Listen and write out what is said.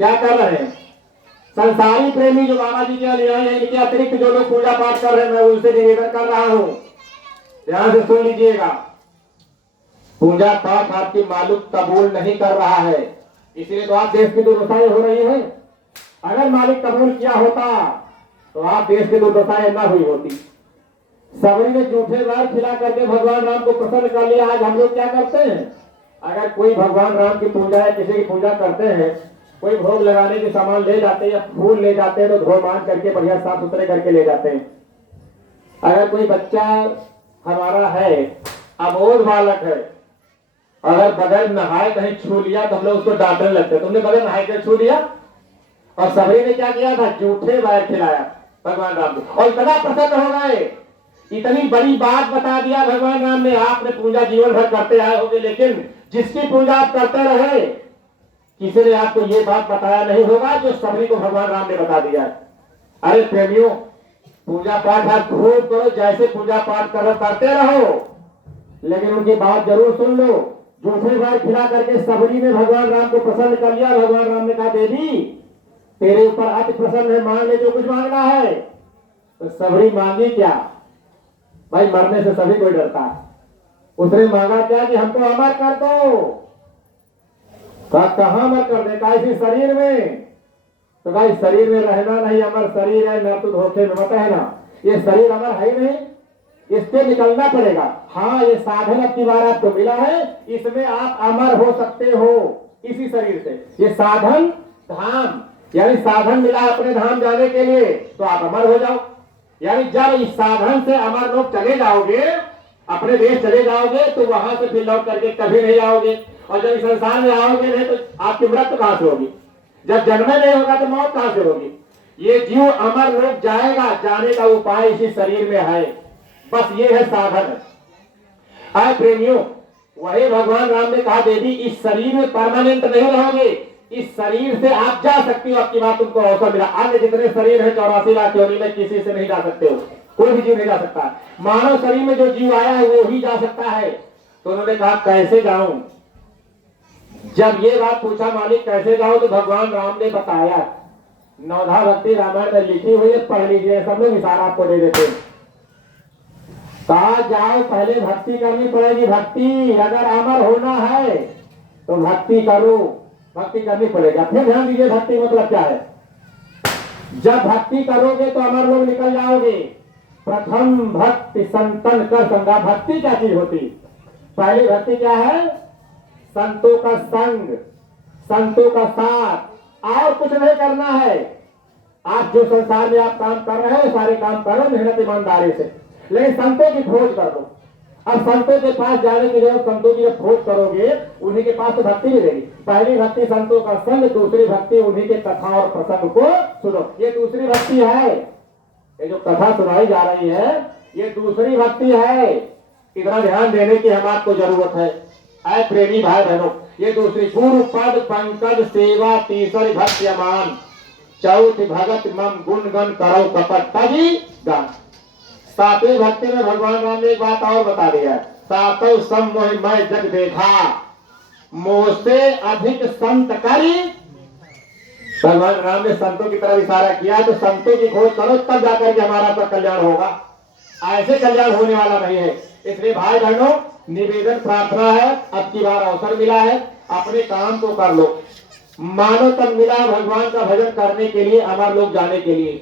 क्या कर रहे हैं? संसारी प्रेमी जो बाबा जी के अनुयायी हैं, इनके अतिरिक्त जो लोग पूजा पाठ कर रहे हैं, मैं उनसे निवेदन कर रहा हूं, ध्यान से सुन लीजिएगा। पूजा पाठ आपकी मालिक कबूल नहीं कर रहा है, इसलिए तो आप देश की दुर्दशाएं हो रही है। अगर मालिक कबूल किया होता तो आप देश की दुर्दशाएं ना हुई होती। सबरी ने जूठे वार खिला करके भगवान राम को प्रसन्न कर लिया। आज हम लोग क्या करते हैं? अगर कोई भगवान राम की पूजा या किसी की पूजा करते हैं, कोई भोग लगाने के सामान ले जाते हैं या फूल ले जाते हैं, तो धो मान करके बढ़िया साफ सुथरे करके ले जाते हैं। अगर कोई बच्चा हमारा है, अबोध बालक है, अगर बगैर नहाए कहीं छू लिया तो हम लोग उसको डांटने लगते हैं, तुमने बगैर नहाए के छू लिया। और सबरी ने क्या किया था? जूठे वार खिलाया भगवान राम को, और इतना प्रसन्न हो गए, इतनी बड़ी बात बता दिया भगवान राम ने। आपने पूजा जीवन भर करते आए होंगे, लेकिन जिसकी पूजा आप करते रहे, किसी ने आपको ये बात बताया नहीं होगा जो सबरी को भगवान राम ने बता दिया। अरे प्रेमियों, पूजा पाठ आप खूब करो, जैसे पूजा पाठ करो करते रहो, लेकिन उनकी बात जरूर सुन लो। जूठे वार खिला करके सबरी ने भगवान राम को प्रसन्न कर लिया। भगवान राम ने कहा, देवी तेरे ऊपर अति प्रसन्न है, मांग ले जो कुछ मांगना है। तो सबरी मांगी क्या? भाई मरने से सभी कोई डरता है। उसने मांगा क्या कि हमको अमर कर दो। कहां अमर कर दे? कहा इसी शरीर में। तो भाई शरीर में रहना नहीं, अमर शरीर है, न तो धोखे में मत है ना। ये शरीर अमर है नहीं, इससे निकलना पड़ेगा। हाँ, ये साधन अब की बार आपको मिला है, इसमें आप अमर हो सकते हो इसी शरीर से। ये साधन धाम, यानी साधन मिला अपने धाम जाने के लिए, तो आप अमर हो जाओ। यानी जब इस साधन से अमर लोग चले जाओगे, अपने देश चले जाओगे, तो वहां से फिर लौट करके कभी नहीं आओगे। और जब इस संसार में आओगे नहीं तो आपकी मृत्यु कहां से होगी? जब जन्म नहीं होगा तो मौत कहां से होगी? ये जीव अमर लोग जाएगा, जाने का उपाय इसी शरीर में है, बस ये है साधन। आए प्रेमियों, वही भगवान राम ने कहा, देवी इस शरीर में परमानेंट नहीं रहोगे, इस शरीर से आप जा सकती हो। आपकी बात तुमको अवसर मिला। अन्य जितने शरीर है 84 लाख योनि में, किसी से नहीं जा सकते हो, कोई भी जीव नहीं जा सकता। मानव शरीर में जो जीव आया है वो ही जा सकता है। तो उन्होंने कहा, कैसे जाऊं? जब ये बात पूछा, मालिक कैसे जाओ, तो भगवान राम ने बताया। नवधा भक्ति रामायण में लिखी हुई है, पढ़ लीजिए, सब लोग इशारा आपको दे देते हैं। कहा जाओ, पहले भक्ति करनी पड़ेगी। भक्ति अगर अमर होना है तो भक्ति करो, भक्ति करनी पड़ेगा। फिर ध्यान दीजिए, भक्ति मतलब क्या है? जब भक्ति करोगे तो अमर लोग निकल जाओगे। प्रथम भक्ति संतन कर संगा। भक्ति क्या चीज होती? पहली भक्ति क्या है? संतों का संग, संतों का साथ, और कुछ नहीं करना है। आप जो संसार में आप काम कर रहे हो, सारे काम करो मेहनत ईमानदारी से, लेकिन संतों की खोज कर लो। अब संतों के पास जाने की जब संतों की खोज करोगे, उन्हीं के पास तो भक्ति मिलेगी। पहली भक्ति संतों का संग, दूसरी भक्ति उन्हीं के कथा और प्रसंग को सुनो। ये दूसरी भक्ति है। ये जो कथा सुनाई जा रही है, ये दूसरी भक्ति है। इतना ध्यान देने की हम आपको जरूरत है। ऐ प्रेमी भाई बहनों, ये दूसरी गुरु पद पंकज सेवा, तीसरी भक्ति अमान, चौथी भगत मम गुण गण करो कपट तभी गान। सातवीं भक्ति में भगवान राम ने एक बात और बता दिया, सातों सम मोह मैं जग देखा, मोह से अधिक संत करी। भगवान राम ने संतों की तरफ इशारा किया, तो संतों की खोज करो, तब जाकर के हमारा तो कल्याण होगा। ऐसे कल्याण होने वाला नहीं है। इसलिए भाई बहनों, निवेदन प्रार्थना है, अब की बार अवसर मिला है, अपने काम को कर लो। मानो तन मिला भगवान का भजन करने के लिए, अमर लोग जाने के लिए।